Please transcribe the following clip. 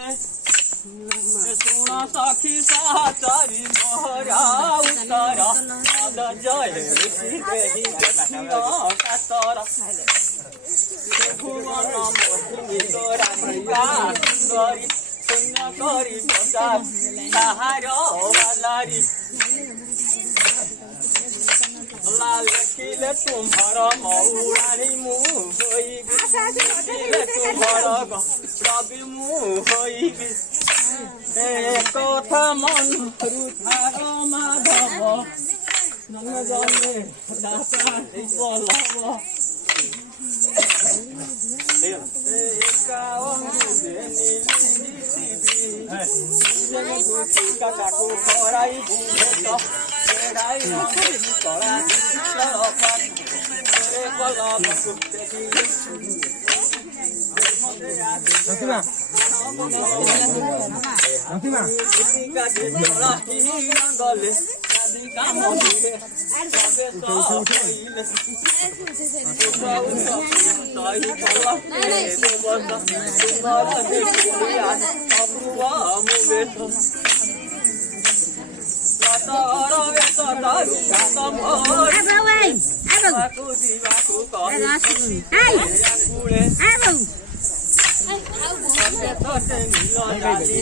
सुना साखी साचारी मोहरा उतारा आदा जय देही देखियो कातरा भुवन मोहिनी तोरा भैया सुंदरी सुन्ना करी बजार सहारो वालारी लाल किले तुम्हारा मौरानी मुँह होइबी किले तुम्हारा रवि मुँह होइबी কথা মন রুথার মাধব জনে দাসা বলব কাকাকু করাই বুঝেত এরাই করা काटी